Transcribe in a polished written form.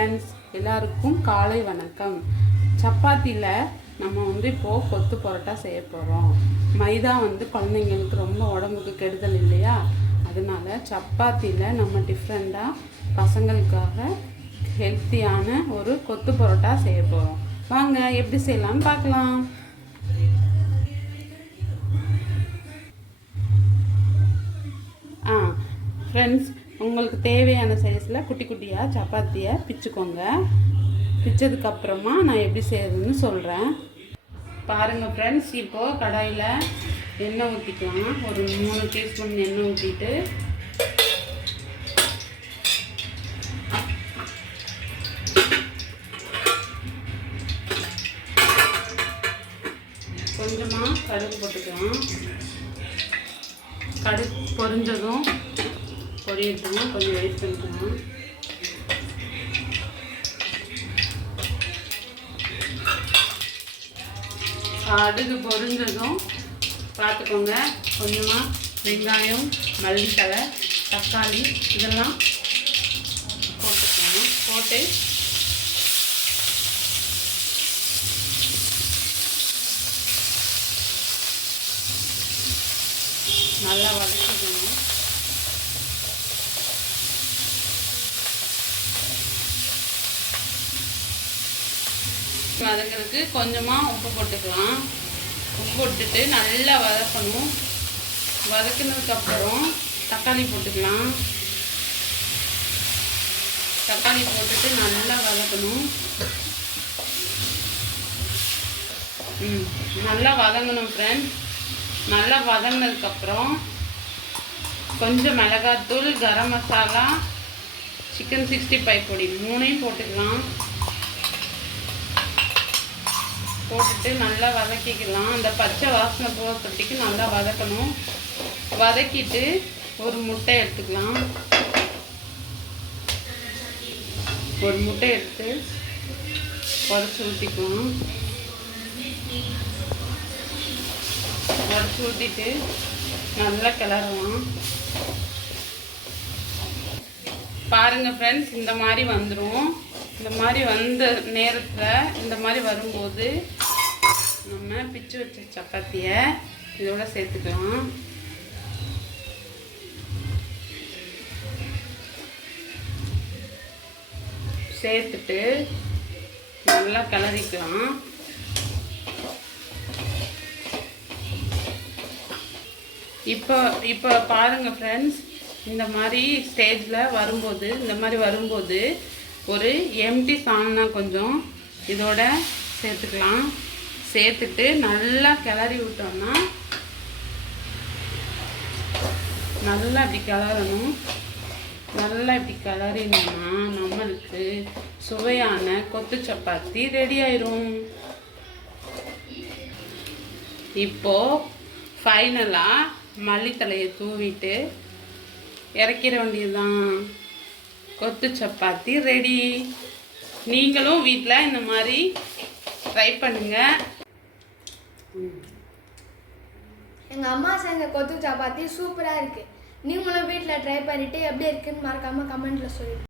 Friends, எல்லாருக்கும் காலை வணக்கம். சப்பாத்தியில் நம்ம இப்போது கொத்து பரோட்டா செய்ய போகிறோம். மைதா குழந்தைங்களுக்கு ரொம்ப உடம்புக்கு கெடுதல் இல்லையா, அதனால சப்பாத்தியில் நம்ம டிஃப்ரெண்ட்டாக பசங்களுக்காக ஹெல்த்தியான ஒரு கொத்து பரோட்டா செய்ய போகிறோம். வாங்க எப்படி செய்யலாம்னு பார்க்கலாம். ஃப்ரெண்ட்ஸ், உங்களுக்கு தேவையான சைஸில் குட்டி குட்டியாக சப்பாத்தியை பிச்சுக்கோங்க. பிச்சதுக்கப்புறமா நான் எப்படி செய்யறதுன்னு சொல்கிறேன். பாருங்கள் ஃப்ரெண்ட்ஸ், இப்போது கடாயில் எண்ணெய் ஊற்றிக்கலாம். ஒரு 3 டீஸ்பூன் எண்ணெய் ஊற்றிட்டு கொஞ்சமாக கடுகு போட்டுக்கலாம். கடுகு பொரிஞ்சதும் பொரியட்டும், கொஞ்சம் வெயிட் பண்ணிக்கலாம். கடுகு பொரிஞ்சதும் பார்த்துக்கோங்க, கொஞ்சமாக வெங்காயம், மல்லித்தழை, தக்காளி இதெல்லாம் போட்டுக்கணும். போட்டு நல்லா வதக்கிக்கணும். வதக்கிறதுக்கு கொஞ்சமாக உப்பு போட்டுக்கலாம். உப்பு போட்டுட்டு நல்லா வதக்கணும். வதக்கினதுக்கப்புறம் தக்காளி போட்டுக்கலாம். தக்காளி போட்டுட்டு நல்லா வதக்கணும். நல்லா வதங்கணும் ஃப்ரெண்ட்ஸ். நல்லா வதங்கினதுக்கப்புறம் கொஞ்சம் மிளகாத்தூள், கரம் மசாலா, சிக்கன் 65 பொடி 3ஐயும் போட்டுக்கலாம். போட்டுட்டு நல்லா வதக்கிக்கலாம். அந்த பச்சை வாசனை போகிறதுக்கு நல்லா வதக்கணும். வதக்கிட்டு ஒரு முட்டை எடுத்துக்கலாம். ஒரு முட்டை எடுத்து உடச்சி ஊற்றிக்கலாம். உடச்சி ஊற்றிட்டு நல்லா கிளறலாம். பாருங்கள் ஃப்ரெண்ட்ஸ், இந்த மாதிரி வந்துடும். இந்த மாதிரி வந்த நேரத்தில், இந்த மாதிரி வரும்போது நம்ம பிச்சு வச்ச சப்பாத்தியை இதோட சேர்த்துக்கலாம். சேர்த்துட்டு நல்லா கிளறிக்கலாம். இப்போ பாருங்கள் ஃப்ரெண்ட்ஸ், இந்த மாதிரி ஸ்டேஜில் வரும்போது, இந்த மாதிரி வரும்போது ஒரு எம்டி சால்னா கொஞ்சம் இதோட சேர்த்துக்கலாம். சேர்த்துட்டு நல்லா கிளறி விட்டோம்னா, நல்லா இப்படி கிளறணும். நல்லா இப்படி கிளறினோம்னா நம்மளுக்கு சுவையான கொத்து சப்பாத்தி ரெடி ஆயிரும். இப்போது ஃபைனலாக மல்லித்தலையை தூவிட்டு இறக்கிற வேண்டியதுதான். கொத்து சப்பாத்தி ரெடி. நீங்களும் வீட்டில் இந்த மாதிரி ட்ரை பண்ணுங்கள். எங்கள் அம்மா செஞ்ச கொத்து சப்பாத்தி சூப்பராக இருக்குது. நீங்களும் வீட்டில் ட்ரை பண்ணிவிட்டு எப்படி இருக்குன்னு மறக்காமல் கமெண்ட்டில் சொல்லுங்கள்.